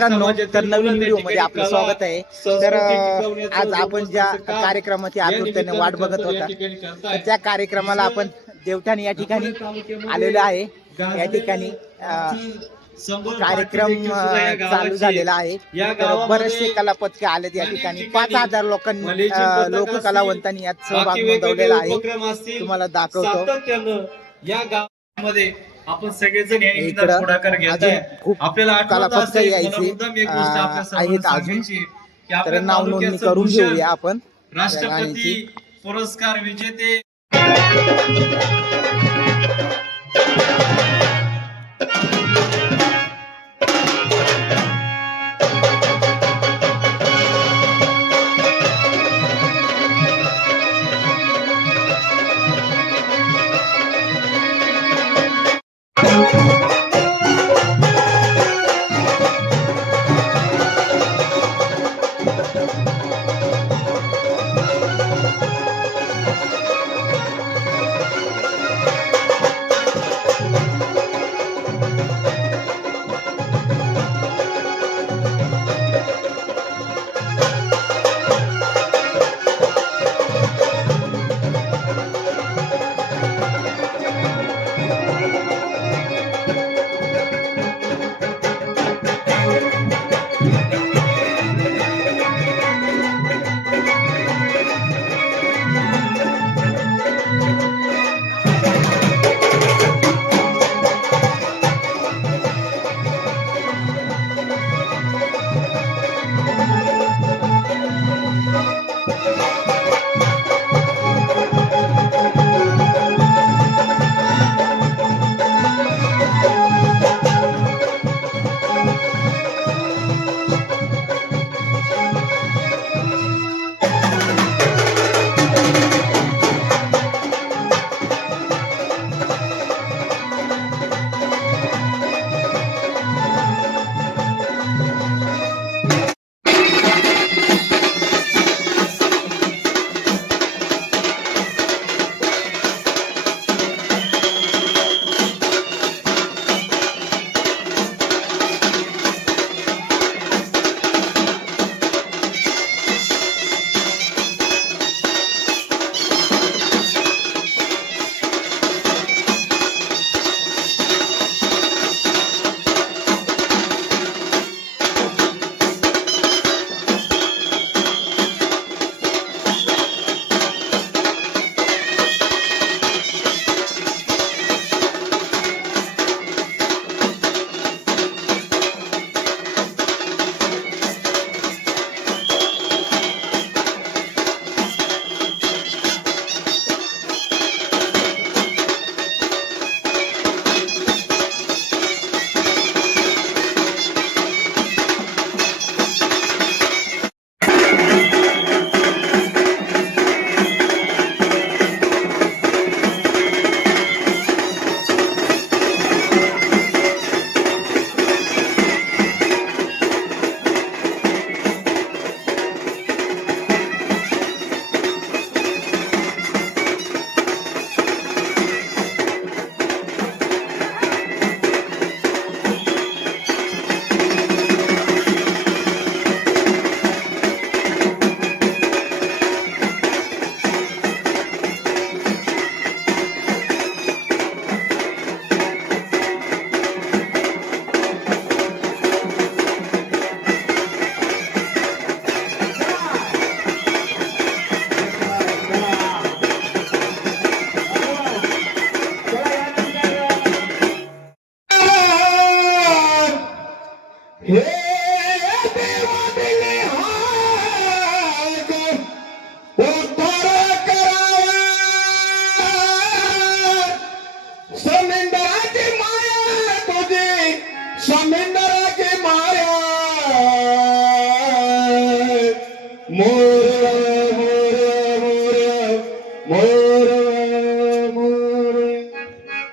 तर नवीन व्हिडिओ मध्ये आपलं स्वागत आहे। तर आज आपण ज्या कार्यक्रमाची आतुरतेने वाट बघत होता तर त्या कार्यक्रमाला आपण देवठाण या ठिकाणी आलेलो आहे। या ठिकाणी कार्यक्रम चालू झालेला आहे। तर बरेचसे कला पथके आलेत या ठिकाणी। 5000 लोकांनी लोक कलावंतांनी यात सहभाग नोंदवलेला आहे। तुम्हाला दाखवतो या गावामध्ये आपण सगळेजण या निमित्ताने पुढाकार घेतोय। आपल्याला आठवत असेल आहेत अजून तर नाव नोंदणी करून घेऊया आपण। राष्ट्रपती पुरस्कार विजेते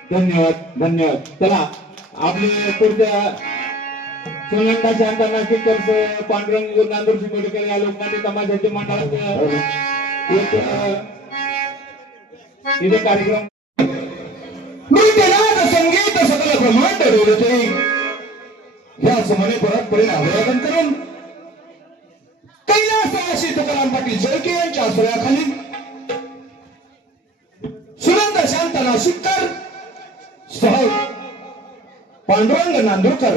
धन्यवाद धन्यवाद। चला आपले पुढच्या सोलंका शांता नाशिककर पांडुरंग नांदूर शिंगोटेकर या लोकनाट्य तमाशाचे मंडळाचे इथे कार्यक्रम संगीत सकल ब्रह्मांड डोलते ह्या समने परत अभिवादन करून कैलासवासी तुकाराम पाटील शेळके यांच्या आश्रयाखाली सुनंद शांत नाशिककर सह पांडुरंग नांदुरकर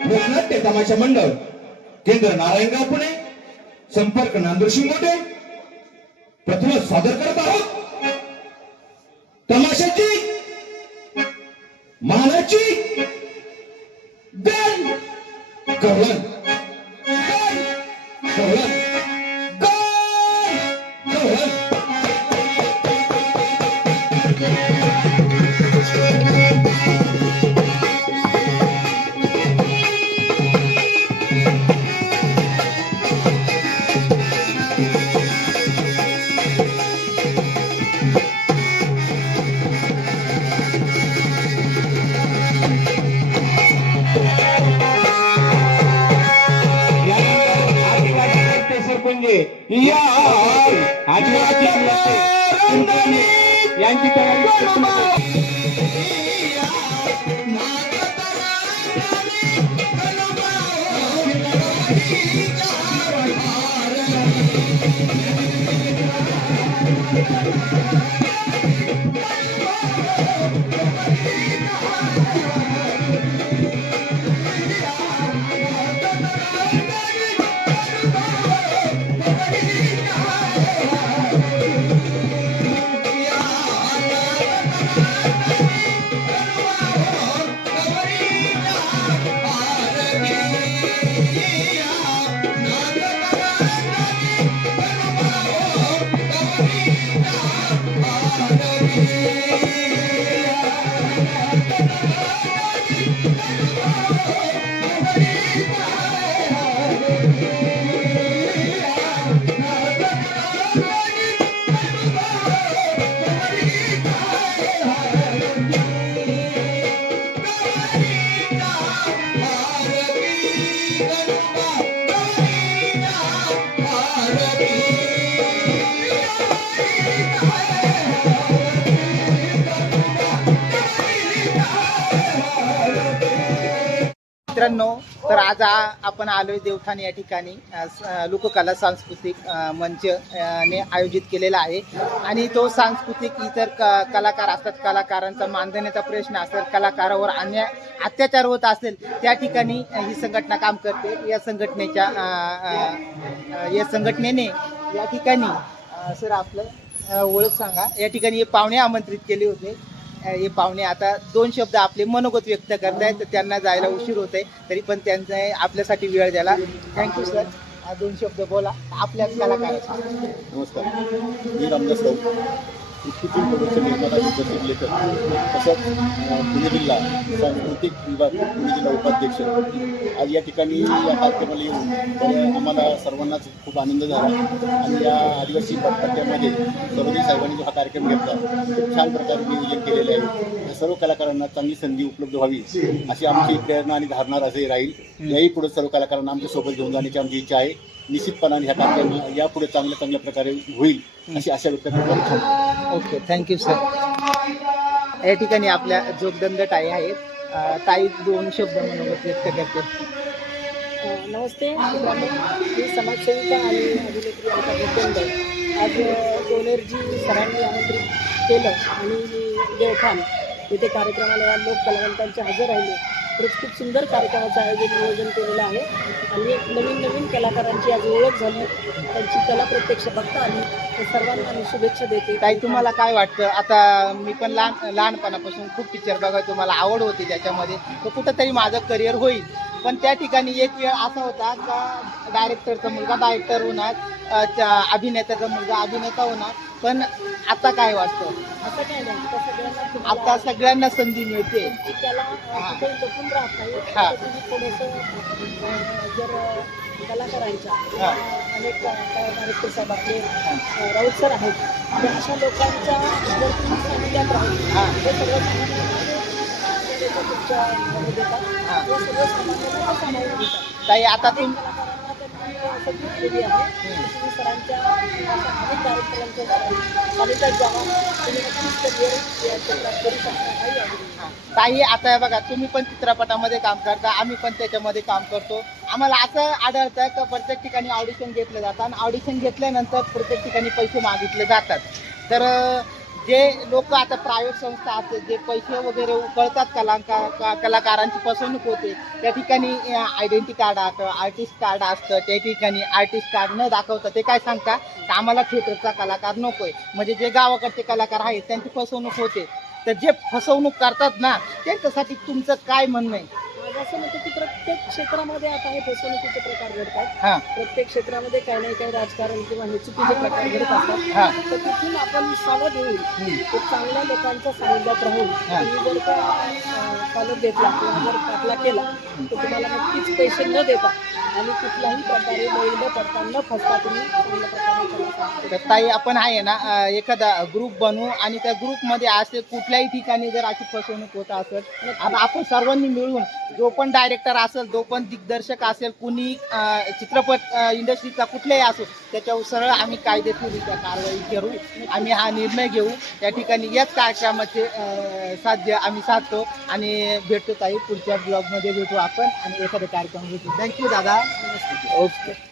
लोकनाट्य तमाशा मंडळ केंद्र नारायणगाव पुणे संपर्क नांदूर शिंगोटे प्रथम सादर करत आहोत तमाशाची मानाची गण गवळण गवळण गवळण या आदिवासी यांची तयारी मित्रांनो, तर आज आपण आलोय देवठाण या ठिकाणी लोककला सांस्कृतिक मंच ने आयोजित केलेला आहे आणि तो सांस्कृतिक इतर कलाकार असतात, कलाकारांचा मानधनाचा प्रश्न असेल, कलाकारावर अत्याचार होत असेल, त्या ठिकाणी ही संघटना काम करते. या संघटनेने या ठिकाणी सर आपलं ओळख सांगा. या ठिकाणी हे पाहुणे आमंत्रित केले होते. हे पाहुणे आता 2 शब्द आपले मनोगत व्यक्त करतायत. त्यांना जायला उशीर होत आहे, तरी पण त्यांचा आपल्यासाठी वेळ द्याला. Thank you sir. 2 शब्द बोला आपल्या कलाकारासाठी. नमस्कार, मी रामदास राऊत, उत्कृष्ट प्रोडक्शन निर्माता दिग्दर्शक लेखक तसंच पुणे जिल्हा सांस्कृतिक विभाग पुणे जिल्हा उपाध्यक्ष. आज या ठिकाणी या कार्यक्रमाला येऊन आम्हाला सर्वांनाच खूप आनंद झाला आणि या आदिवासी पट्ट्यामध्ये सरोदे साहेबांनी जो हा कार्यक्रम घेतला खूप छान प्रकारे नियोजन केलेले आहे. या सर्व कलाकारांना चांगली संधी उपलब्ध व्हावी अशी आमची प्रेरणा आणि धारणा असे राहील. याही पुढे सर्व कलाकारांना आमच्यासोबत घेऊन जाण्याची आमची इच्छा आहे. निश्चितपणाने ह्या कार्यक्रम यापुढे चांगल्या प्रकारे होईल अशी आशा व्यक्त करतो. Okay, thank you sir. या ठिकाणी आपल्या जोगदंड ताई आहेत. ताई 2 शब्द मनोगत व्यक्त करते. नमस्ते मी समाजसेविका आणि अभिनेत्री आमचा जोगदंड. आज कोनेरजी सरांनी आमंत्रित केलं आणि मी देवठाण येथे कार्यक्रमाला या लोक कलावंतांचे हजर राहिले. खरंच खूप सुंदर कार्यक्रमाचं नियोजन केलेलं आहे आणि एक नवीन कलाकारांची आज ओळख झाली, त्यांची कला प्रत्यक्ष बघता आली. सर्वांना मी शुभेच्छा देते. ताई, तुम्हाला काय वाटतं? आता मी पण लहानपणापासून खूप पिक्चर बघायचो, मला आवड होती त्याच्यामध्ये, तर कुठंतरी माझं करिअर होईल. पण त्या ठिकाणी एक वेळ असा होता का डायरेक्टरचा मुलगा डायरेक्टर होणार, अभिनेत्याचा मुलगा अभिनेता होणार. पण आता काय वाटतं? असं काय नाही, आता सगळ्यांना संधी मिळते. त्याला कुठेही लपून राहत नाही. हा. तुम्ही थोडंसं जर कलाकारांच्या अनेक डायरेक्टर साहेब आपले राऊत सर आहेत, तर अशा लोकांच्या जर तुम्ही सानिध्यात राहून हे सगळं तुमच्या देतात, हे सगळं सामान्यांना सामावून घेतात. ताई, आता कलाकारांना त्यांनी संधी दिलेली आहे. तुम्ही सरांच्या अशा अनेक कार्यक्रमांच्या चालीतात जावा, तुम्ही नक्कीच करिअर या क्षेत्रात करू शकता. काही आहे ताई आता हे बघा, तुम्ही पण चित्रपटामध्ये काम करता, आम्ही पण त्याच्यामध्ये काम करतो. आम्हाला असं आढळतं की प्रत्येक ठिकाणी ऑडिशन घेतलं जातं आणि ऑडिशन घेतल्यानंतर प्रत्येक ठिकाणी पैसे मागितले जातात. तर जे लोक आता प्रायव्हेट संस्था असते, जे पैसे वगैरे उकळतात कलाकारांची फसवणूक होते, त्या ठिकाणी आयडेंटिटी कार्ड असतं, आर्टिस्ट कार्ड असतं, त्या ठिकाणी आर्टिस्ट कार्ड न दाखवता ते काय सांगता की आम्हाला थिएटरचा कलाकार नकोय. म्हणजे जे गावाकडचे कलाकार आहेत त्यांची फसवणूक होते. तर जे फसवणूक करतात ना, त्यांच्यासाठी तुमचं काय म्हणणं आहे? असं म्हणतो की प्रत्येक क्षेत्रामध्ये आता हे फसवणुकीचे प्रकार घडतात. हां प्रत्येक क्षेत्रामध्ये काही ना काही राजकारण किंवा हे चुकीचे प्रकार घडत असतात. हां तर तिथून आपण सावध होऊन एक चांगल्या लोकांच्या सानिध्यात राहून तुम्ही जर का फॉलोअप घेतला किंवा जर दाखला केला तर तुम्हाला नक्कीच पैसे न देता आणि कुठल्याही प्रकारे न पडता न फसता तुम्ही चांगल्या प्रकारे कला करा. तर ताई आपण आहे ना एखादा ग्रुप बनवू आणि त्या ग्रुपमध्ये असे कुठल्याही ठिकाणी जर अशी फसवणूक होत असेल, आता आपण सर्वांनी मिळून जो पण डायरेक्टर असेल, जो पण दिग्दर्शक असेल, कुणी चित्रपट इंडस्ट्रीचा कुठलाही असो, त्याच्यावर सरळ आम्ही कायदेशीररित्या कारवाई करू. आम्ही हा निर्णय घेऊ. त्या ठिकाणी याच कार्यक्रमाचे साध्य आम्ही साधतो आणि भेटतो ताई. पुढच्या ब्लॉगमध्ये भेटू आपण आणि एखादा कार्यक्रम भेटू. थँक्यू दादा. ओके.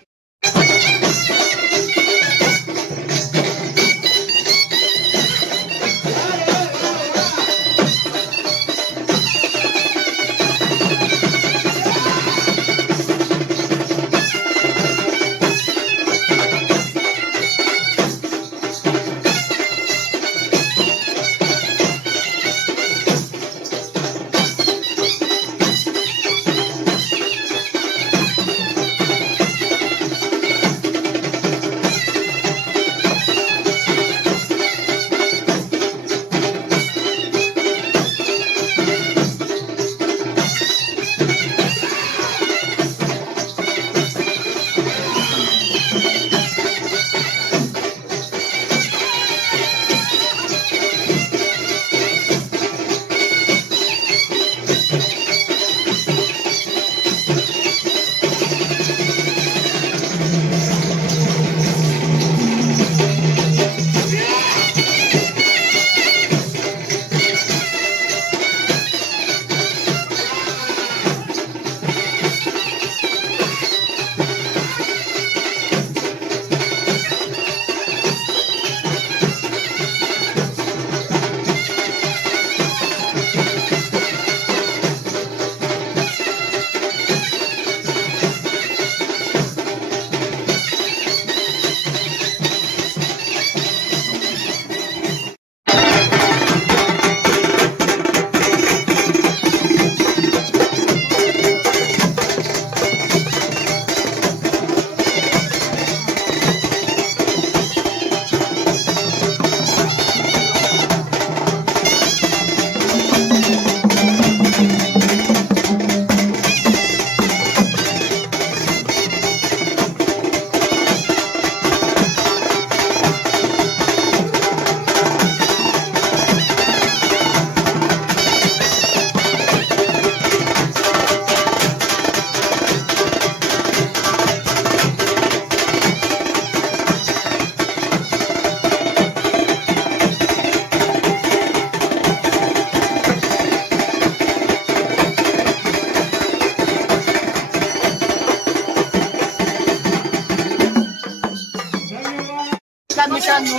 मित्रांनो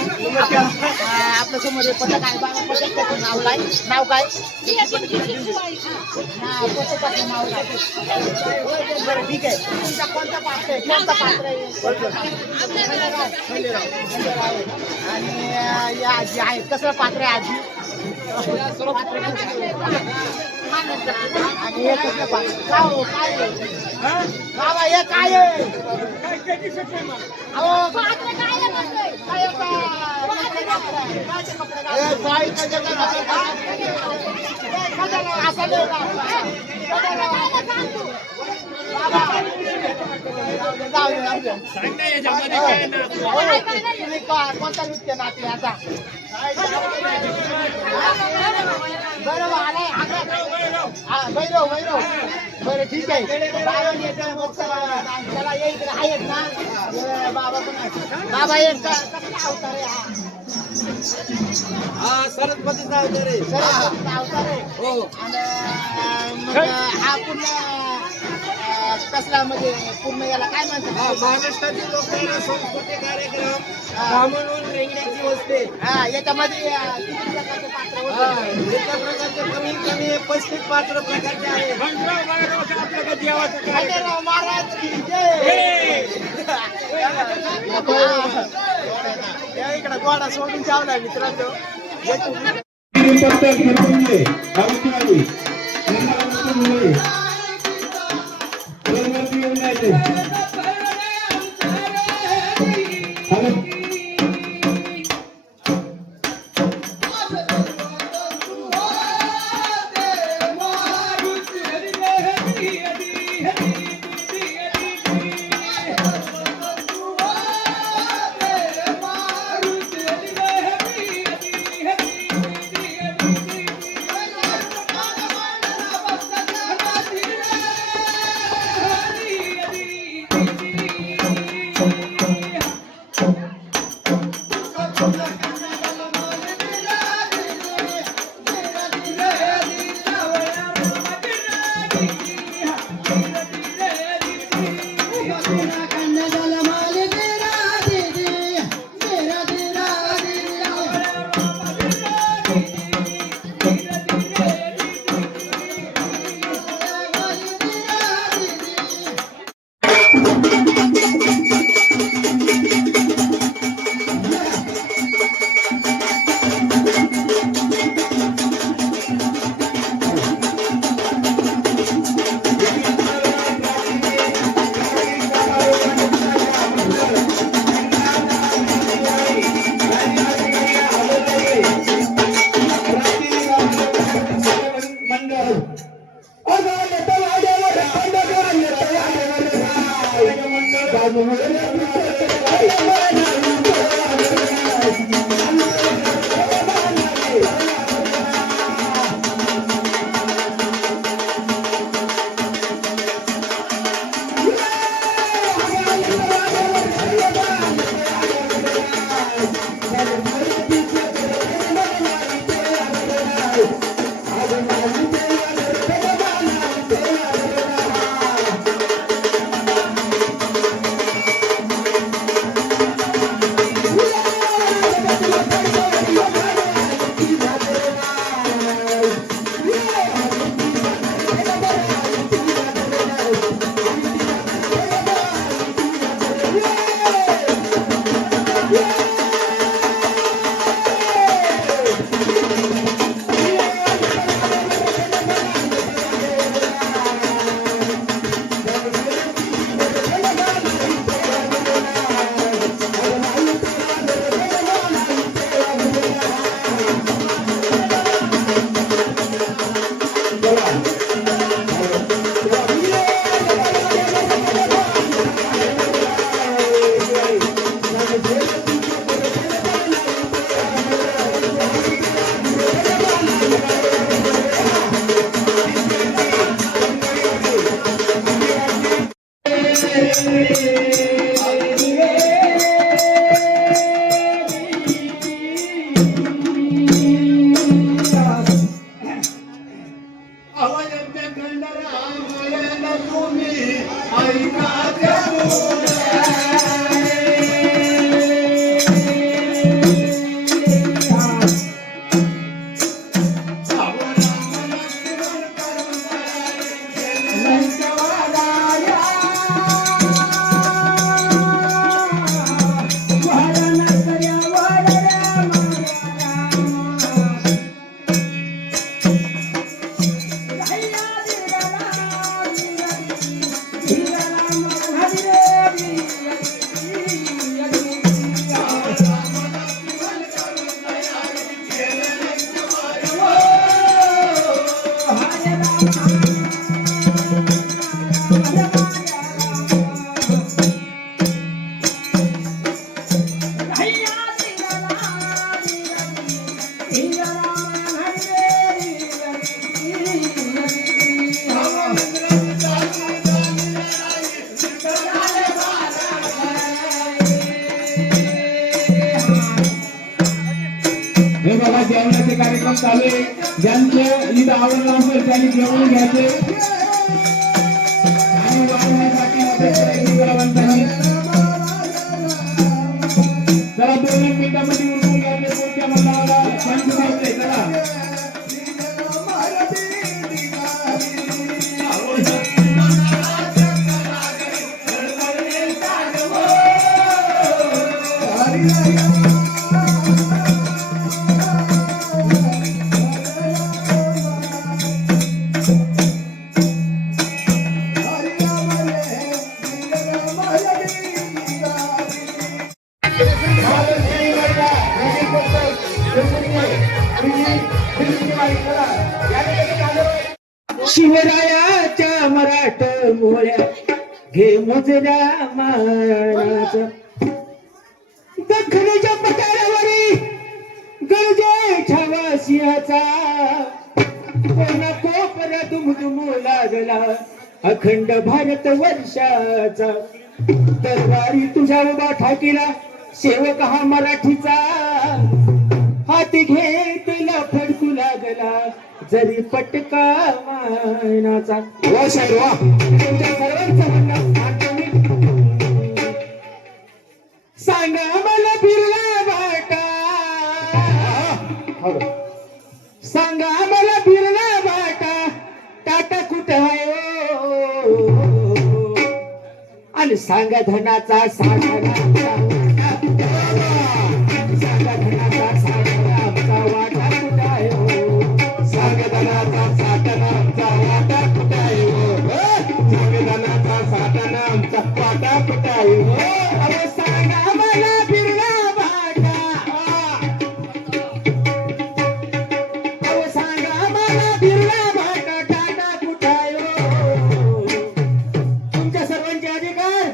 आपल्या समोर पथक आहे. बाबा पथकाचं नाव काय? नाव काय? पथकाचं नाव काय? बरं ठीक आहे. तुमचा कोणता पात्र आहे? कोणता पात्र आहे? आणि या आजी आहेत. कसं पात्र आहे आजी? आणि हे कसलं पात्र? का हो काय आहे? बाबा हे काय आहे? अहो पात्र काय आहे? काय कोणता नृत्य नाट्य आता बरोबर आलाय भैरव. बरं ठीक आहे. त्याला ये इकडे आहेत ना हे बाबा पण आहेत. बाबा एक कसला अवतार आहे हा? सरस्वतीचा अवतार आहे. सरस्वतीचा अवतार आहे. हो. आणि मग हा पूर्ण कसला म्हणजे पूर्ण याला काय म्हणतात? महाराष्ट्रातील लोकांना संस्कृती कार्यक्रम म्हणून रेंगण्याची वस्ते. हा याच्यामध्ये किती प्रकारचे पात्र होते? एका प्रकारचे कमीत कमी 35 पात्र प्रकारचे आहेत. खंडेराव महाराज की जय. या इकडे गोडा सोडून ठेवलाय मित्रांनो. जेवणाचे कार्यक्रम चालू आहे. ज्यांचं इथं आवडलं असेल त्यांनी जेवण घ्यायचे आणि वाढवण्यासाठी चला 2 मिनिटांमध्ये उरकून घ्यायचे. पुढच्या मंडळाला चान्स द्यायचे. चला शिवरायाच्या मराठ मोळ्या घे मुजऱ्या मानाचा दखनीच्या पठारावरी गरजे छावा सिंहाचा कोणा कोपरा दुमदुमू लागला अखंड भारत वर्षाचा दरबारी तुझ्या उभा ठाकीला सेवक हा मराठीचा हाती घेतला फडकू लागला जरी पटका मानाचा. वा साहेब वा, तुमच्या सर्वांचं म्हणणं मानतो मी. सांगा मला बिरला बाटा, सांगा मला बिरला बाटा टाटा कुठं आहे ओ? आणि सांगा धनाचा साठा, सांगा धनाचा साठा आमचा वाटा कुठं आहे ओ? सांगा धनाचा साठा आमचा वाटा कुठं आहे ओ? सांगा धनाचा साठा आमचा वाटा कुठं आहे ओ? अरे सांगा मला बिरला बाटा, अरे सांगा मला बिरला बाटा टाटा कुठं आहे ओ? तुमच्या सर्वांचे अधिकार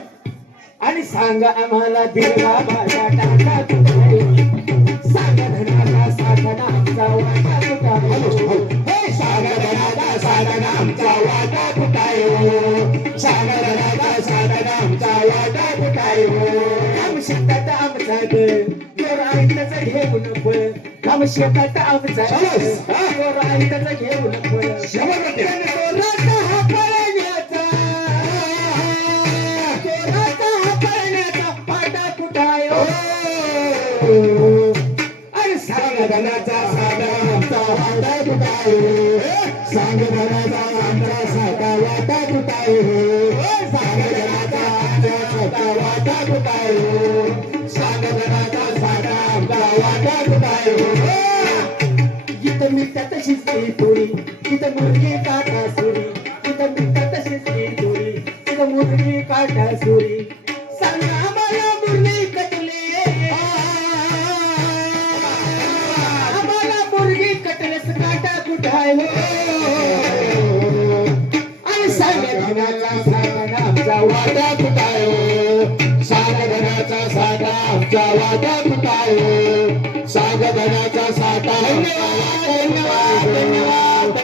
आणि सांगा आम्हाला बिरला बाटा टाटा कुठं आहे ओ? सांगा धनाचा साठा आमचा वाटा कुठं आहे ओ? हे सांगा धनाचा साठा आमचा वाटा कुठं आहे ओ? सांगा धनाचा साठा आमचा वाटा कुठं आहे ओ? काम शेतात आमचा गोराईतच घेऊन पळ, काम शेतात आमचा गोराईतच घेऊन पळ, गोराचा हा पळण्याचा, गोराचा हा पळण्याचा पाटा कुठं आहे ओ? अरे सांगा धनाचा साठा आमचा वाटा कुठं आहे ओ? सांगा धनाचा आमचा साठा वाटा कुठं आहे ओ? सांगा धनाचा आमचा साठा वाटा कुठं आहे ओ? सांगा धनाचा साठा आमचा वाटा कुठं आहे ओ? इथं मिळतात शिजली थोडी, इथं मुलगी काटा सुरी, इथं मिळतात शिजली थोडी, इथं मुलगी काटा सुरी. सांगा मला मुरली कटले, आम्हाला मुलगी कटलेस काटा कुठं आहे हो? आणि सांगा धनाचा साठा आमचा वाटा कुठं आहे हो? सांगा धनाचा साठा आमचा वाटा कुठं आहे हो? सांगा धनाचा साठा. धन्यवाद धन्यवाद धन्यवाद.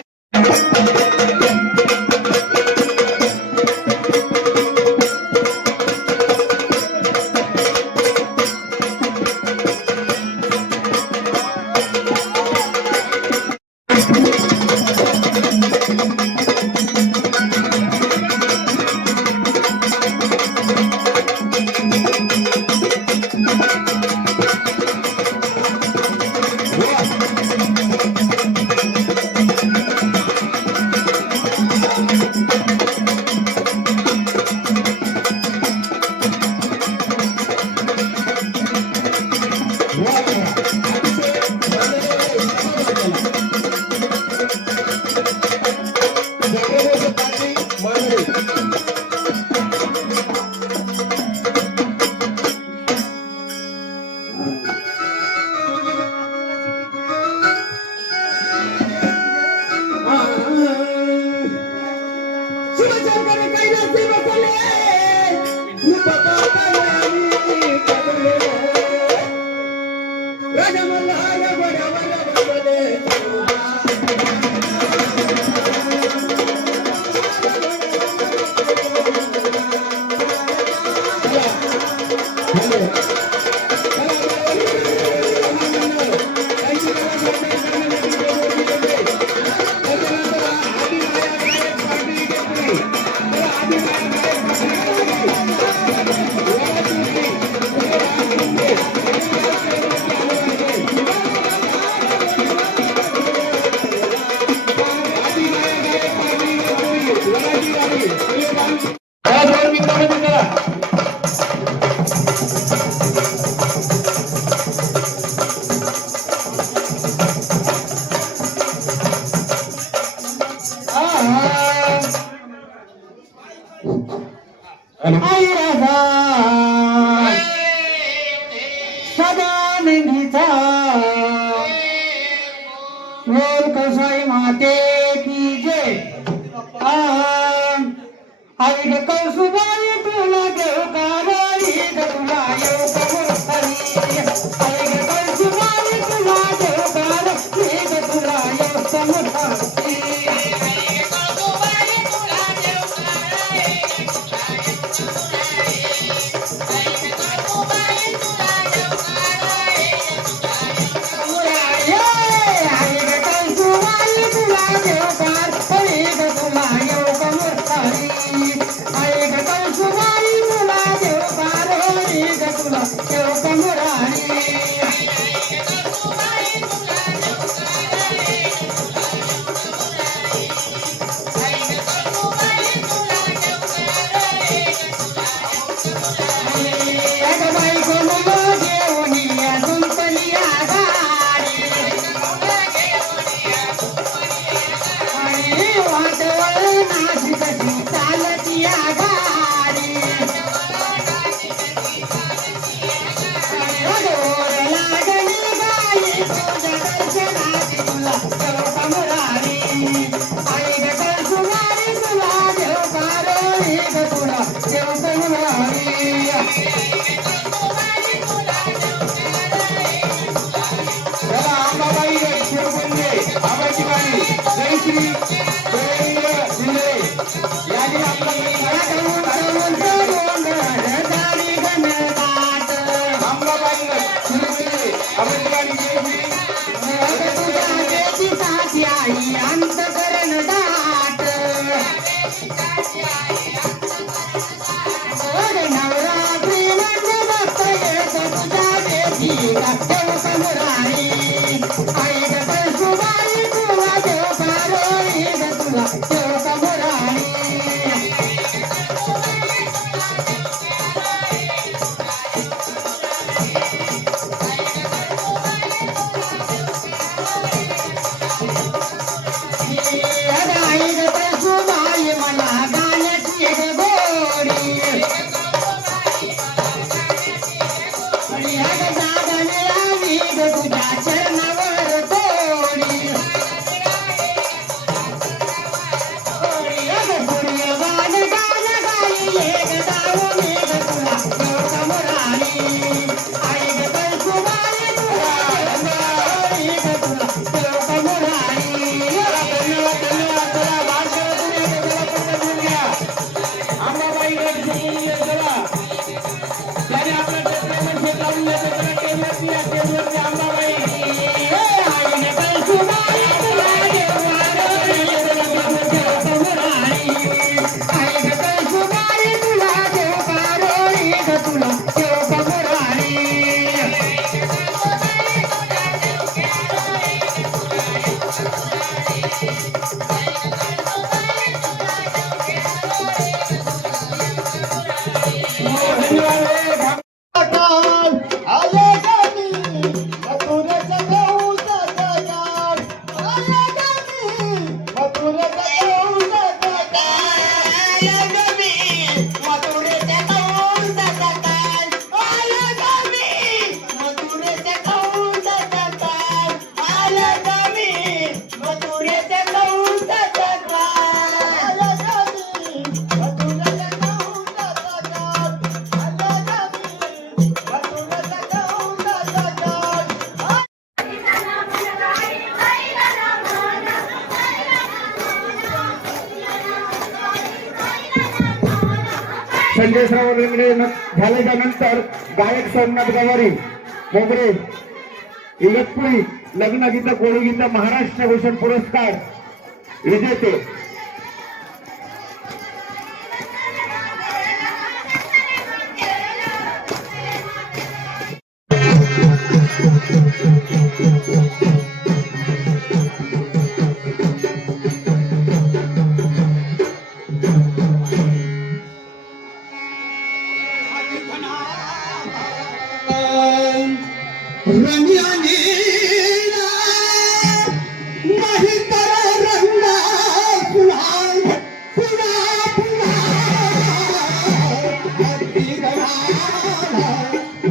आई राजा सदा मेंढीचा बोल कसाई माते की जय आई ग कौसुबाई तुला देव कारी ग तुला येऊ कबुरखानी आई ग कौसुबाई तुला देव कारी ग तुला येऊ कबुरखानी संजय श्रावण रेंगणे झाल्याच्या नंतर गायक सोमनाथ गवारी मोगरे इगतपुरी लग्न गीत कोळी गीत महाराष्ट्र भूषण पुरस्कार विजेते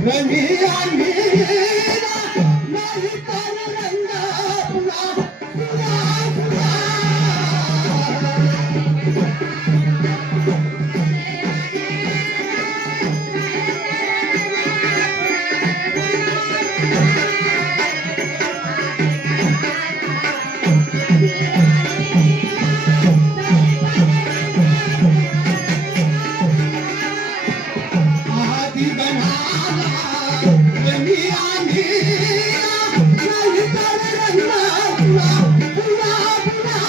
रंगिया नीला नाही तर रंगा फुला फुला फुला आदि बनाला रंगिया नीला नाही तर रंगा फुला फुला फुला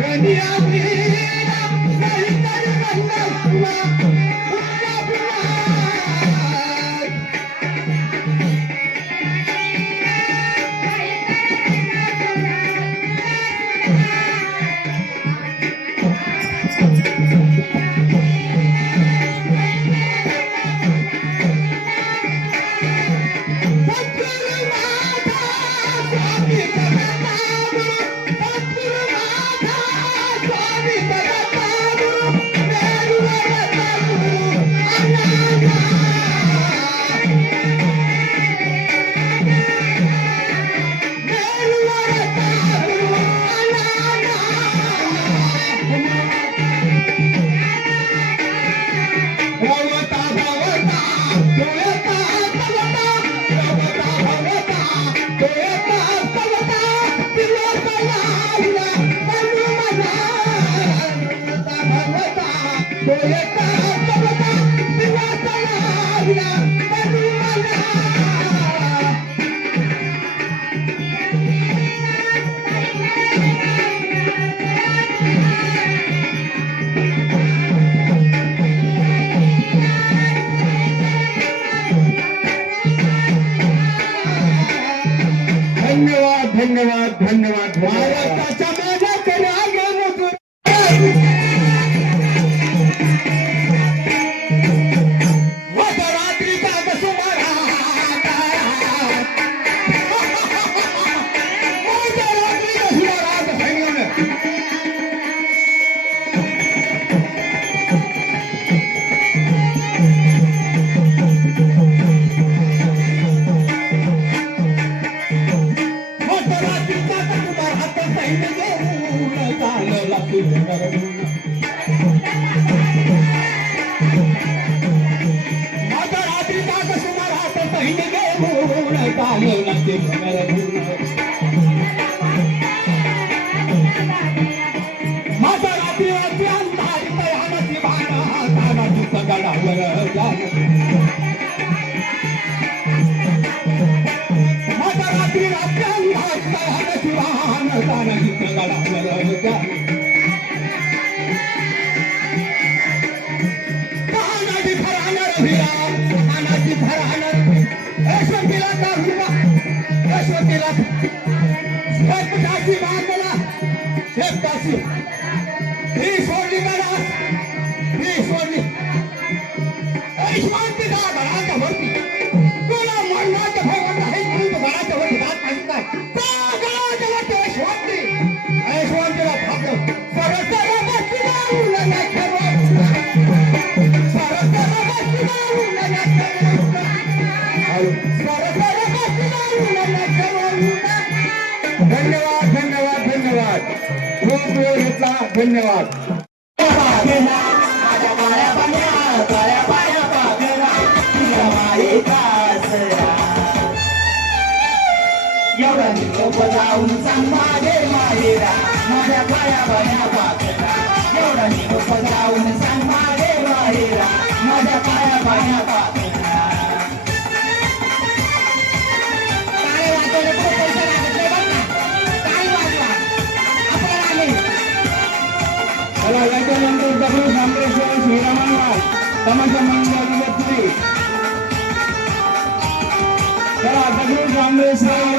रंगिया नीला नाही तर रंगा फुला फुला फुला धन्यवाद धन्यवाद धन्यवाद महाराष्ट्राच्या माझ्या यशवंतीला का हुरवा यशवंतीला शेतकाशी बांधला शेतकाशी ही सोडली मला ही सोडली यशवंतीला घराच्या वरती तुला म्हणण्याच्या भगवंत आहे म्हणून तू घराच्या वरती जात नाही काय घराच्या वरती यशवंती यशवंतीला भागलं सरळ बसली जाऊन नाही धन्यवाद धन्यवाद धन्यवाद खूप वेळ घेतला धन्यवाद माझ्या पाया पाया पागला तुझ्या मायेचा आसरा एवढा निरोप जाऊन सांग माझे माहेरा माझ्या पाया पागला एवढा निरोप जाऊन सांग माझे माहेरा माझ्या पाया पागला चला याच्यानंतर दगडू सामरेश्वर श्रीरामांवर तमाशा मंडळाची चला दगडू सामरेश्वर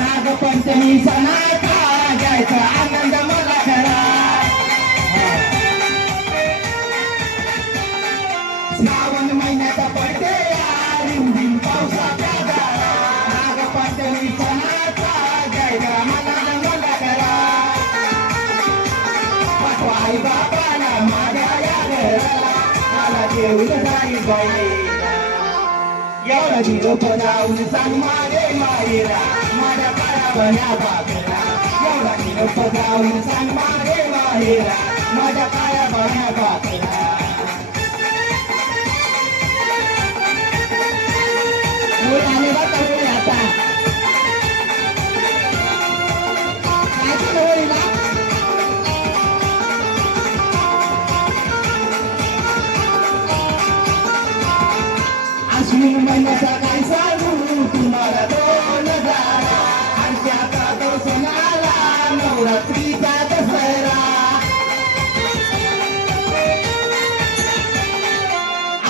नागपंचमी सणाचा घ्यायचा आनंद मला घरा श्रावण महिन्याचा पडते रिमझिम पावसाचा गारा नागपंचमी सणाचा घ्यायचा आई बापाला माझ्या या घराला मला घेऊन जाईल बाईला एवढा निरोप जाऊन सांग माझे माहेरा माझ्या पाया बन्या बागला एवढा निरोप जाऊन सांग माझे माहेरा माझ्या पाया बन्या बागला आले बा कळले आता होळीला अश्विन महिन्याचा काय सांगू तुम्हाला 2000 आणि त्याचा तो सणाला नवरात्रीचा दसरा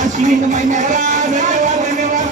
अश्विन महिन्याचा धन्यवाद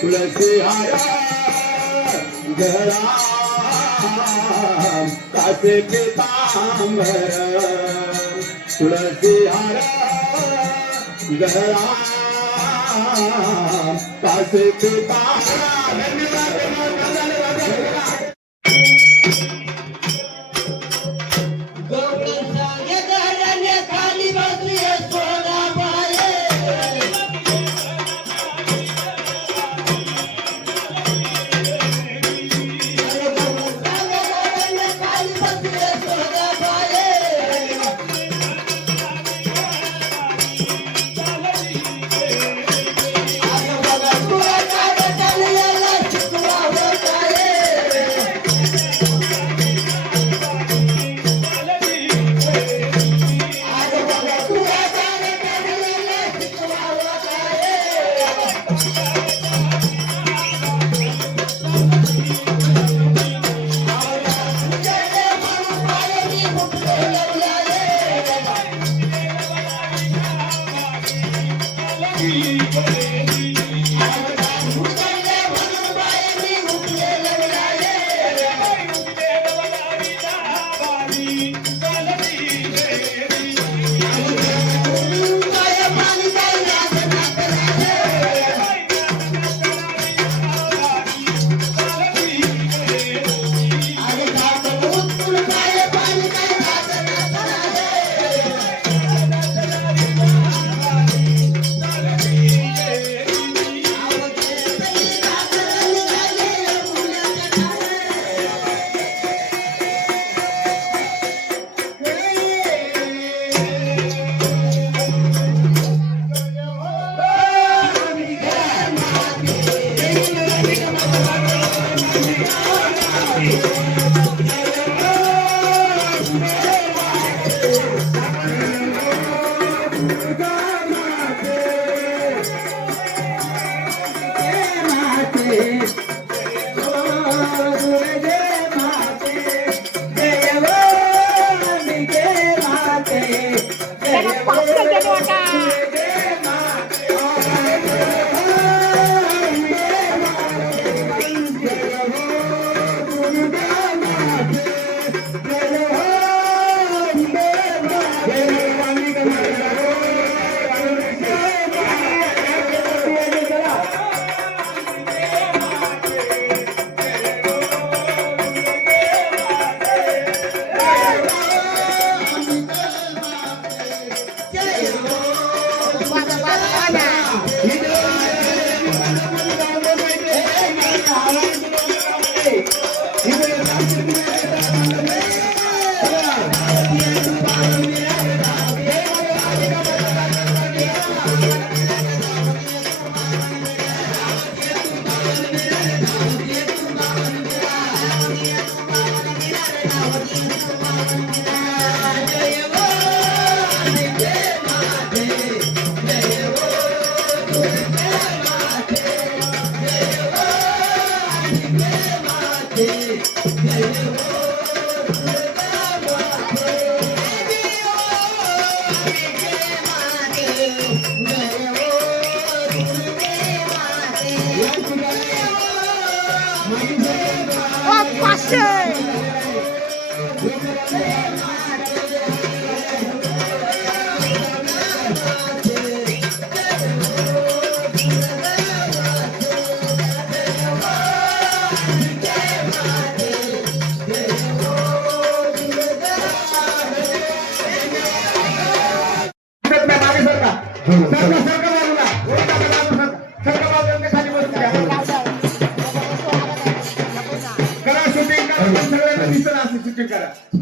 तुलसी हारा गळा कासे पितांबर तुलसी हारा गळा कासे पितांबर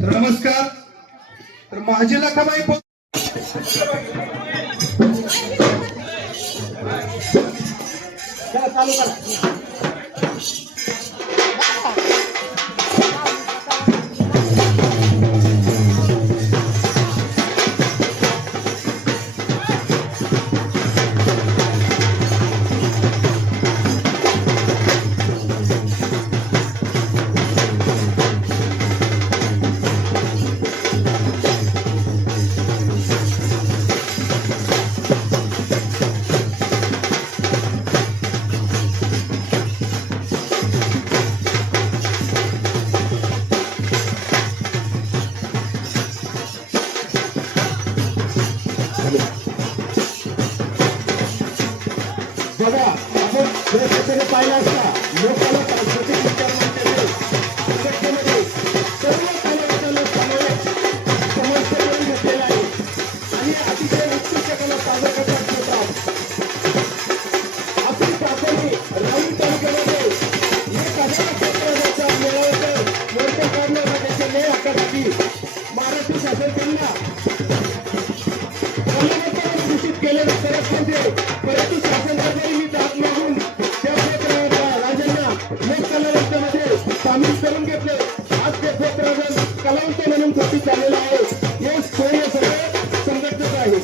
तर नमस्कार. तर माझी लखाबाई चालू करा. बघा आपण प्रत्येकाने पाहिला असता लोकांना सांस्कृतिक विचारमंचाने शक्यमध्ये सर्व कलाकारांना समावेश करून घेतलेला आहे आणि अतिशय उत्कृष्ट कला सादर करतात येतात. आपली चाचणी राहुल तालुक्यामध्ये एक 1000 मेळाव्याचं मोर्चा काढण्यासाठी न्याय हक्कासाठी महाराष्ट्र शासनाला घोषित केलेलं सरकार म्हणजे परंतु शासनाकडे ही जात मागून त्या राजांना लोक कलावंतामध्ये सामील करून घेतले. आज ते राजन कलावंत म्हणून घोषित झालेलं आहे. हे सोय सगळं संघटनेचं आहे.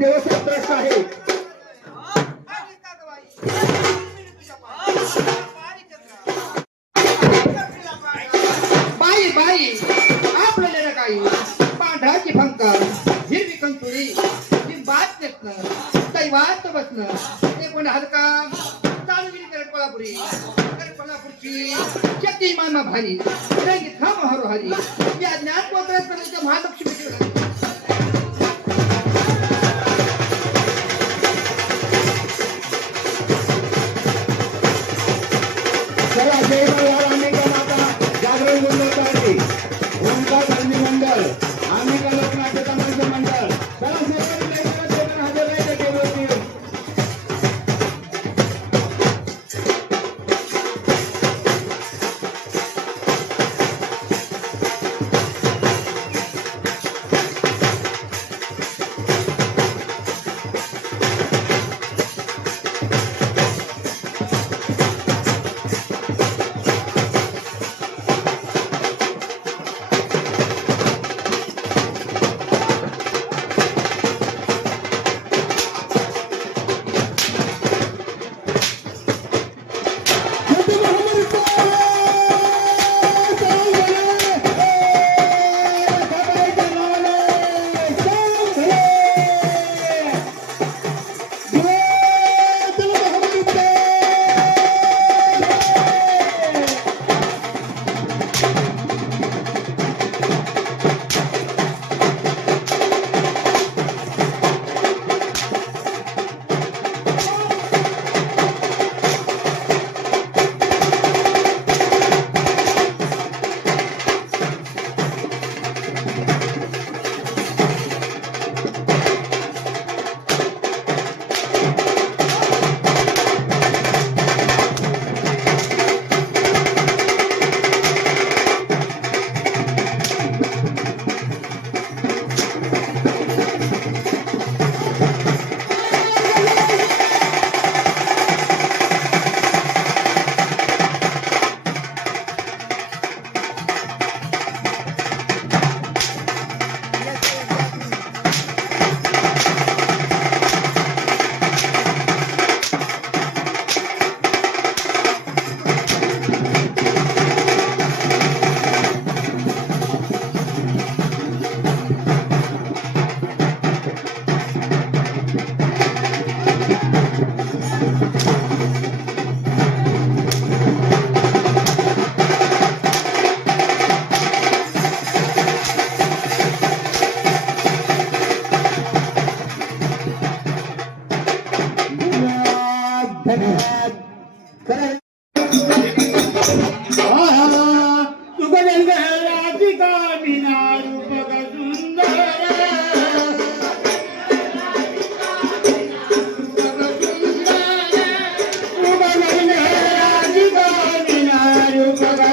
देवस्थान ट्रस्ट आहे. बाई बाई आपल्याला काही पांढराची फंकर हिरवी कंतुरी बात नेसणं दैवात बसणं ते पण हलका चालविरी करत कोल्हापुरी कोल्हापूरची शक्ती मामा भारी रंगीत हा हरोहरी या ज्ञान पोत्रात महालक्ष्मी चला जय मल्हार अनेका माता जागरण गोंधळ ओंकार गांधी मंडळ अनेका लोकनाट्य तमाशा मंडळ चला सर्वांनी हजर राहायचं टेबलवरती.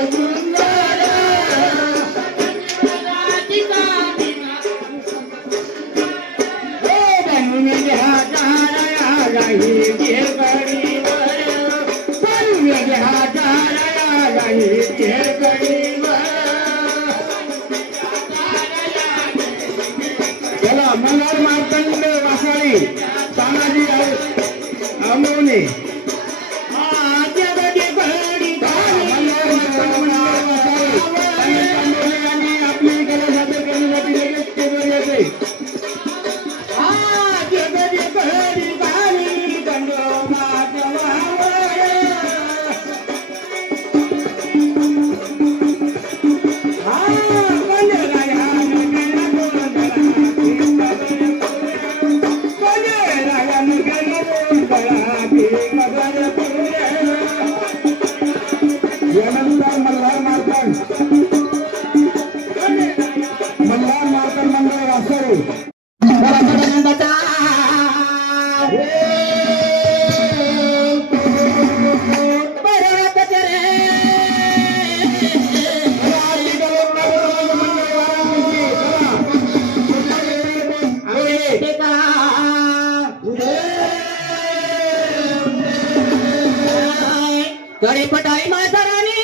सुंदर बनून घ्या गाराया गाई गिरगडीवर बनून घ्या गाराया गाई गिरगडीवर चला मल्हार मार्तंड वासाळी तानाजी आंबवणे आपली कला सादर करण्यासाठी लगेच स्टेजवर येते मल्हार मार्तंड मंडळ वासरू कडे पटाई माता राणी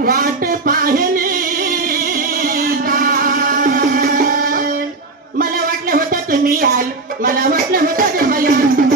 वाट पाहिली मला वाटलं होतं तुम्ही याल मला वाटलं होतं तुम्ही याल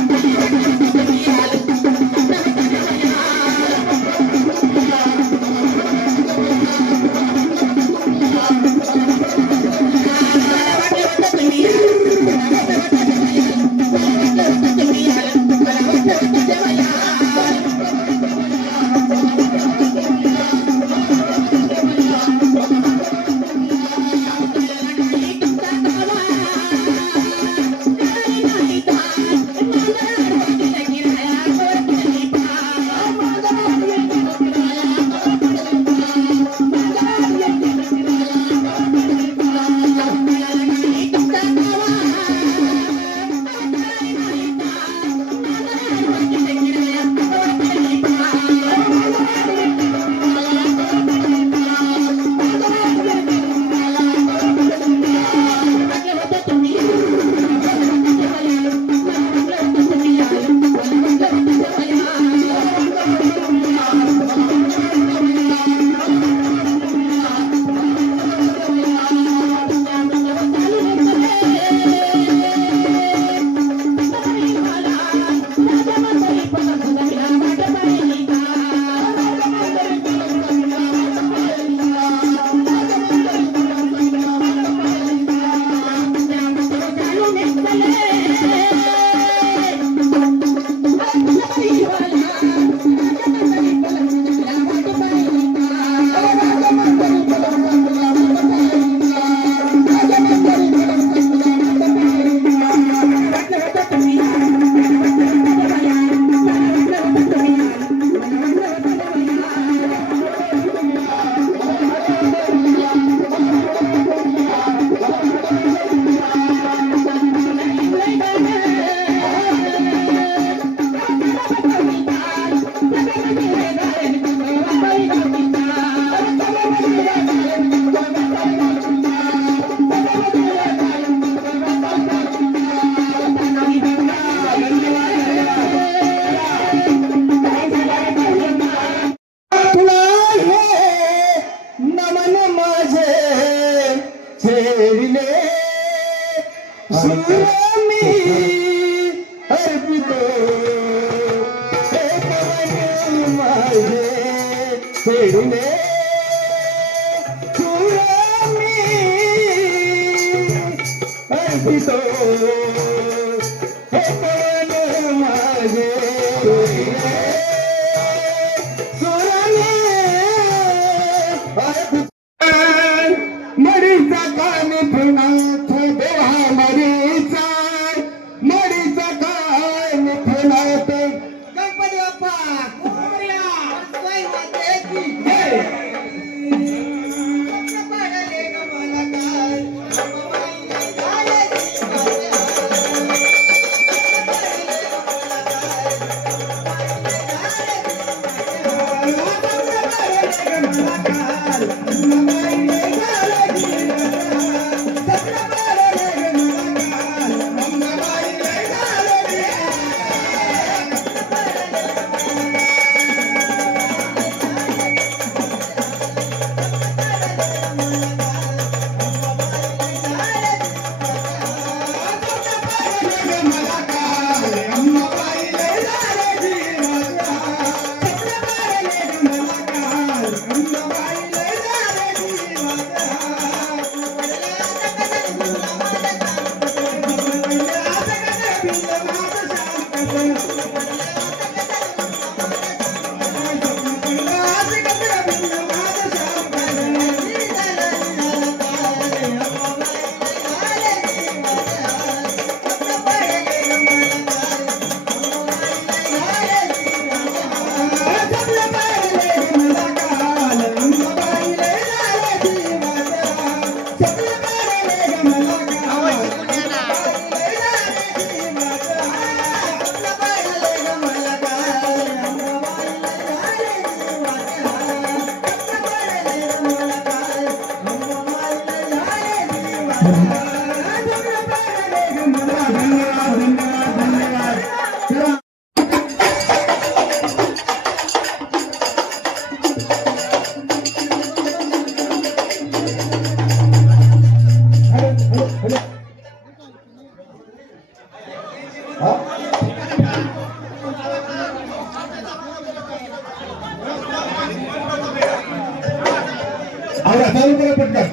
आवडा चालू करा पटकन.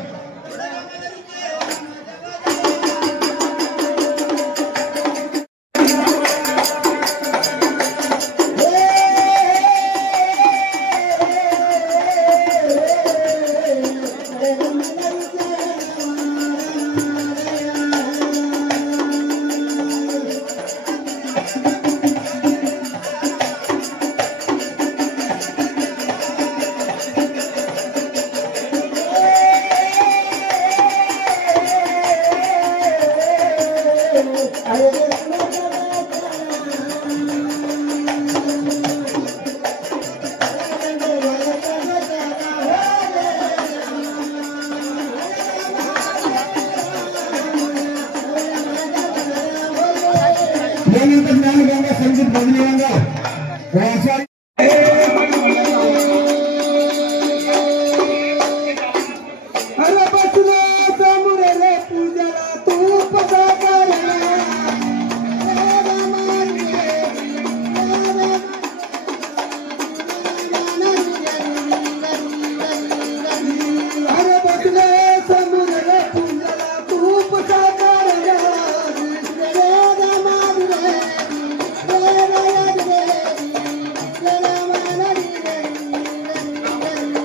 त्यानंतर ज्ञानगंगा संगीत भजनीगंगा वाचा. अरे बसला समोर रे पूजाला तू पदाकारला अरे बसला समोर रे पूजाला तू पदाकारला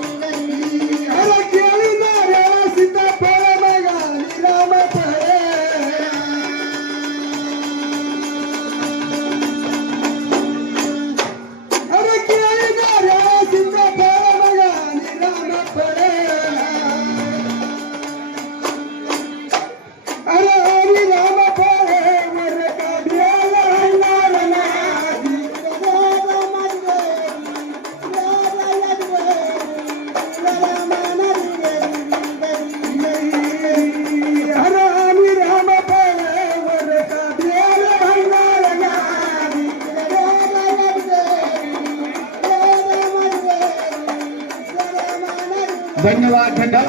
अरे केळी नारळ सीताफळ मगाली रामफळ अरे केळी नारळ सीताफळ मगाली रामफळ अरे हरी रामफळ वर काढ्याला नारळाची हरे हरी रामफळ वर काढ्याला नारळाची धन्यवाद खंडा.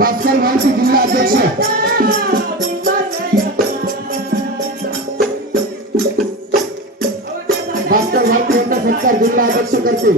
भास्कर मानसी जिल्हा अध्यक्ष भास्कर मानसी यांचा सत्कार जिल्हा अध्यक्ष करतील.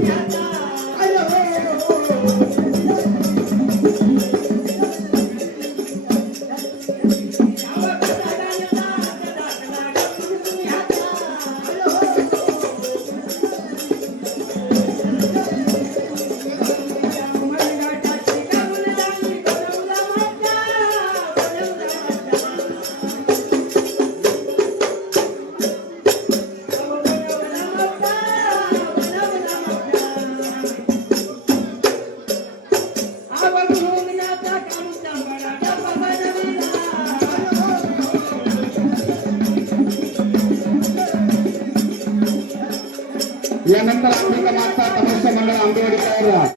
यानंतर आपल्याला मागचा तमाशा मंडळ आंबेवाडी तयार राहा.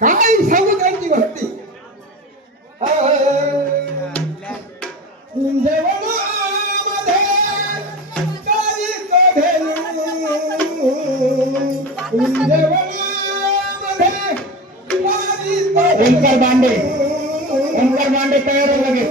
काय सांगू त्यांची भक्ती ओंकार बांडे तयार आहे लगेच.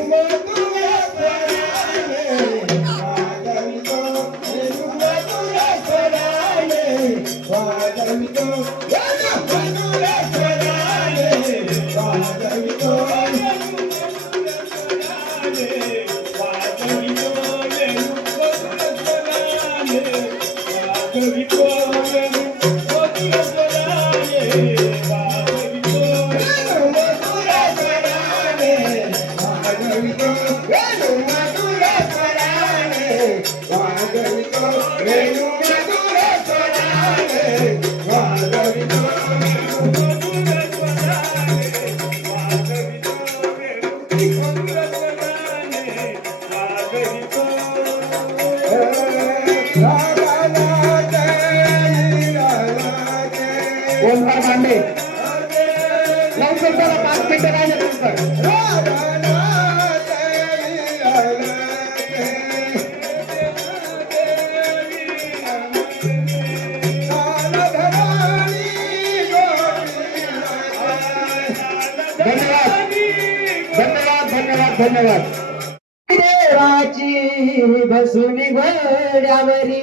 ओंकार बांडे लवकर त्याला 5 मिनिटं राहिले धन्यवाद. देवाची बसून घोड्यावरी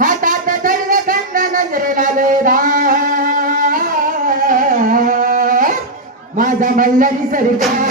हातात धरलं खंड नजरेला वेदा माझा मल्हारी सरकार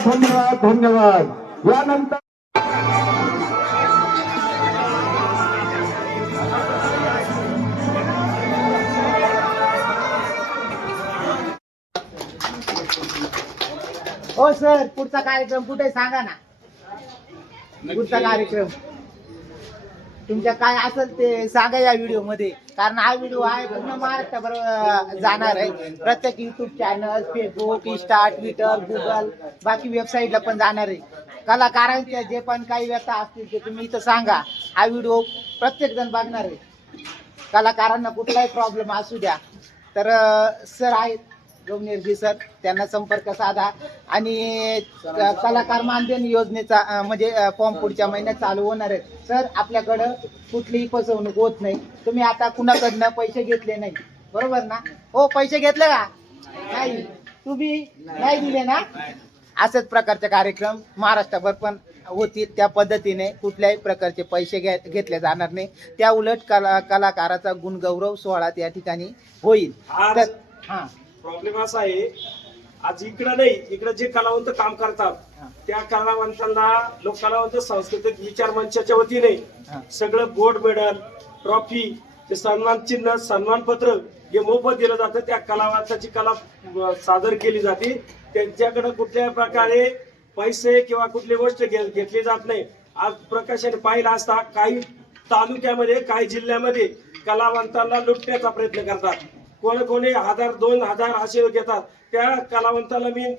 धन्यवाद धन्यवाद यानंतर हो सर, पुढचा कार्यक्रम कुठे आहे सांगा ना. पुढचा कार्यक्रम तुमच्या काय असेल ते सांगा या व्हिडिओ मध्ये, कारण हा व्हिडिओ आहे पूर्ण महाराष्ट्राभर जाणार आहे. प्रत्येक YouTube channel, Facebook, Insta, Twitter, Google, बाकी वेबसाईटला पण जाणार आहे. कलाकारांच्या जे पण काही व्यथा असतील ते तुम्ही इथं सांगा. हा व्हिडिओ प्रत्येक जण बघणार आहे. कलाकारांना कुठलाही प्रॉब्लेम असू द्या तर सर आहेत गवनेरजी सर, त्यांना संपर्क साधा. आणि कलाकार मानधन योजनेचा म्हणजे फॉर्म पुढच्या महिन्यात चालू होणार आहे. सर, आपल्याकडं कुठलीही फसवणूक होत नाही. तुम्ही आता कुणाकडनं पैसे घेतले नाही, बरोबर ना? हो, पैसे घेतले का? नाही, तुम्ही नाही दिले ना? असेच प्रकारचे कार्यक्रम महाराष्ट्रभर पण होतील. त्या पद्धतीने कुठल्याही प्रकारचे पैसे घेतले जाणार नाही. त्या उलट कलाकाराचा गुणगौरव सोहळा त्या ठिकाणी होईल. तर हां, प्रॉब्लेम असा आहे, आज इकडं नाही, इकडं जे कलावंत काम करतात त्या कलावंतांना लोककलावंत सांस्कृतिक विचार मंचाच्या वतीने सगळं गोल्ड मेडल, ट्रॉफी, ते सन्मान चिन्ह, सन्मानपत्र हे मोफत दिलं जातं. त्या कलावंताची कला सादर केली जाते. त्यांच्याकडे कुठल्याही प्रकारे पैसे किंवा कुठली गोष्ट घेतली जात नाही. आज प्रकाशाने पाहिला असता काही तालुक्यामध्ये, काही जिल्ह्यामध्ये कलावंतांना लुटण्याचा प्रयत्न करतात. कोणी 1000, 2000 असे घेतात. त्या कलावंताला मी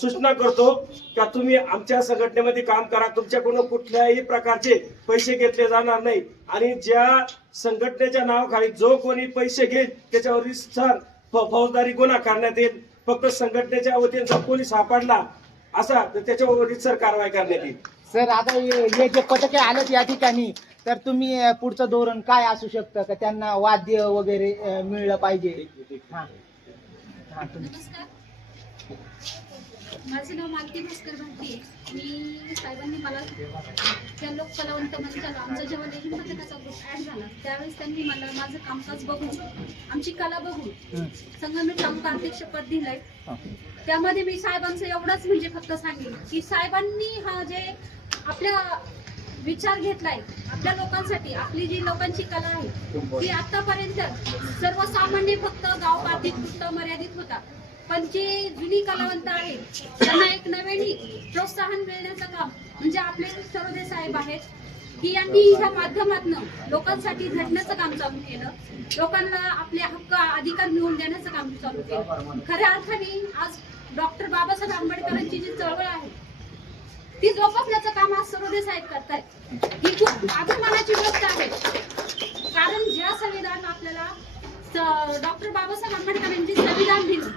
सूचना करतो का तुम्ही आमच्या संघटनेमध्ये काम करा. तुमच्याकडून कुठल्याही प्रकारचे पैसे घेतले जाणार नाही. आणि ज्या संघटनेच्या नावाखाली जो कोणी पैसे घेईल त्याच्यावर फौजदारी गुन्हा करण्यात येईल. फक्त संघटनेच्या वतीने जर कोणी सापडला असा तर त्याच्यावर रितसर कारवाई करण्यात येईल. सर, आता हे जे पथके आलेत या ठिकाणी, तर तुम्ही पुढचं धोरण काय असू शकतं का त्यांना वाद्य वगैरे मिळलं पाहिजे? हां हां, नमस्कार, माझं नाव मालती भास्कर भाटी आहे. मी साहेबांनी मला त्या लोक कलावंत मंचाला आमचा जेव्हा लेझिम पथकाचा ग्रुप ॲड झाला त्यावेळेस त्यांनी मला माझं कामकाज बघून, आमची कला बघून संगमेट तालुका अध्यक्षपद दिलंय. त्यामध्ये मी साहेबांचं एवढंच म्हणजे फक्त सांगेन की साहेबांनी हा जे आपल्या विचार घेतलाय आपल्या लोकांसाठी, आपली जी लोकांची कला आहे ती आतापर्यंत सर्वसामान्य फक्त गाव पातळीत पुरतं मर्यादित होता. पण जे जुनी कलावंत आहेत त्यांना एक नव्याने प्रोत्साहन मिळण्याचं काम म्हणजे आपले सरोदे साहेब आहेत की यांनी ह्या माध्यमातून लोकांसाठी झटण्याचं काम चालू केलं. लोकांना आपले हक्क अधिकार मिळवून देण्याचं काम चालू केलं. खऱ्या अर्थाने आज डॉक्टर बाबासाहेब आंबेडकरांची जी चळवळ आहे ती जोपासण्याचं काम आज सरोदे साहेब करतायत. ही खूप अभिमानाची गोष्ट आहे. कारण ज्या संविधान आपल्याला डॉक्टर बाबासाहेब आंबेडकरांनी संविधान दिलं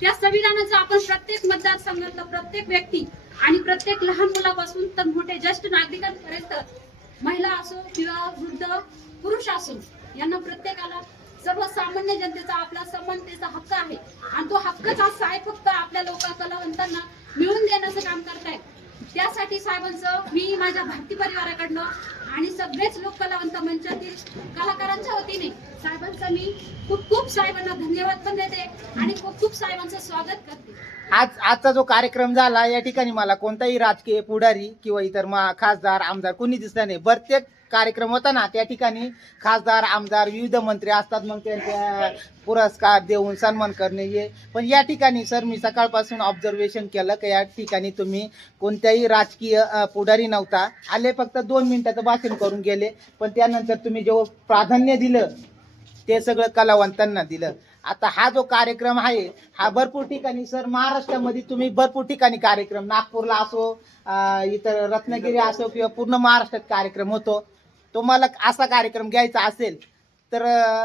त्या संविधानाचं आपण प्रत्येक मतदारसंघातलं प्रत्येक व्यक्ती आणि प्रत्येक लहान मुलापासून तर मोठे ज्येष्ठ नागरिकांपर्यंत, महिला असो किंवा वृद्ध पुरुष असो, यांना प्रत्येकाला सर्वसामान्य जनतेचा आपला समानतेचा हक्क आहे. आणि तो हक्कच आज साहेब फक्त आपल्या कलावंतांना मिळवून देण्याचं काम करतायत. त्यासाठी साहेबांचं मी माझ्या भारती परिवाराकडनं आणि सगळेच लोक कलावंत मंचातील कलाकारांच्या वतीने साहेबांचा मी खूप खूप साहेबांना धन्यवाद पण देते आणि खूप खूप साहेबांचं स्वागत करते. आजचा जो कार्यक्रम झाला या ठिकाणी मला कोणताही राजकीय पुढारी किंवा इतर खासदार, आमदार कोणी दिसलं नाही. प्रत्येक कार्यक्रम होता ना त्या ठिकाणी खासदार, आमदार, विविध मंत्री असतात. मग त्यांच्या पुरस्कार देऊन सन्मान करणे हे. पण या ठिकाणी सर मी सकाळपासून ऑब्झर्वेशन केलं की या ठिकाणी तुम्ही कोणत्याही राजकीय पुढारी नव्हता. आले फक्त 2 मिनिटाचं भाषण करून गेले. पण त्यानंतर तुम्ही जेव्हा प्राधान्य दिलं ते सगळं कलावंतांना दिलं. आता हा जो कार्यक्रम आहे हा भरपूर ठिकाणी सर महाराष्ट्रामध्ये तुम्ही भरपूर ठिकाणी कार्यक्रम, नागपूरला असो, इतर रत्नागिरी असो किंवा पूर्ण महाराष्ट्रात कार्यक्रम होतो. तुम्हाला असा कार्यक्रम घ्यायचा असेल तर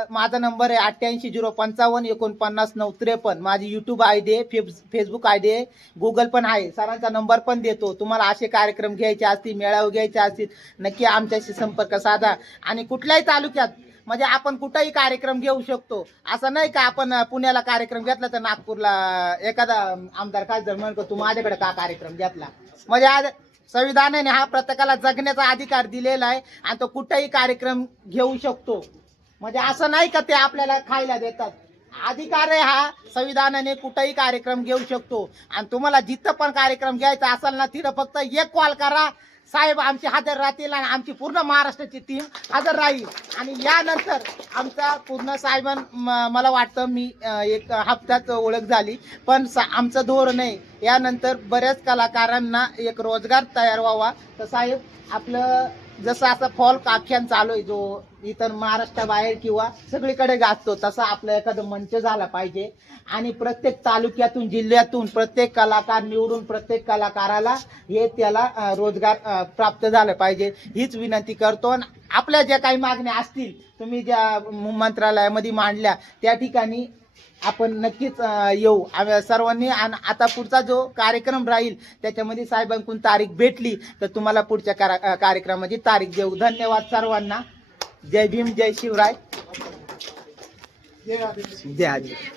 माझा नंबर आहे 8805545953. माझी यूट्यूब ID आहे, फेसबुक ID आहे, गुगल पण आहे. सरांचा नंबर पण देतो. तुम्हाला असे कार्यक्रम घ्यायचे असतील, मेळावे घ्यायचे असतील नक्की आमच्याशी संपर्क साधा. आणि कुठल्याही तालुक्यात म्हणजे आपण कुठेही कार्यक्रम घेऊ शकतो. असं नाही का आपण पुण्याला कार्यक्रम घेतला तर नागपूरला एखादा आमदार खासदार म्हणतो तू माझ्याकडे का कार्यक्रम घेतला. म्हणजे आज संविधानाने हा प्रत्येकाला जगण्याचा अधिकार दिलेला आहे आणि तो कुठेही कार्यक्रम घेऊ शकतो. म्हणजे असं नाही का ते आपल्याला खायला देतात. अधिकार आहे हा संविधानाने कुठेही कार्यक्रम घेऊ शकतो आणि तुम्हाला जिथं पण कार्यक्रम घ्यायचा असेल ना तिथं फक्त एक कॉल करा, साहेब आमचे हजर राहतील आणि आमची पूर्ण महाराष्ट्राची टीम हजर राहील. आणि यानंतर आमचा पूर्ण मला वाटतं मी एक हप्त्यात ओळख झाली, पण आमचं धोरण आहे यानंतर बऱ्याच कलाकारांना एक रोजगार तयार व्हावा. तर साहेब आपलं जसं असं फॉल्क आख्यान चालू आहे जो इतर महाराष्ट्राबाहेर किंवा सगळीकडे गाजतो, तसा आपला एखादा मंच झाला पाहिजे आणि प्रत्येक तालुक्यातून जिल्ह्यातून प्रत्येक कलाकार निवडून प्रत्येक कलाकाराला त्याला रोजगार प्राप्त झाला पाहिजे हीच विनंती करतो. आणि आपल्या ज्या काही मागण्या असतील तुम्ही ज्या मंत्रालयामध्ये मांडल्या त्या ठिकाणी आपण नक्कीच येऊ आम्ही सर्वांनी. आणि आता पुढचा जो कार्यक्रम राहील त्याच्यामध्ये साहेबांकडून तारीख भेटली तर तुम्हाला पुढच्या कार्यक्रमाची तारीख देऊ. धन्यवाद सर्वांना. जय भीम, जय शिवराय, जय आदिवासी.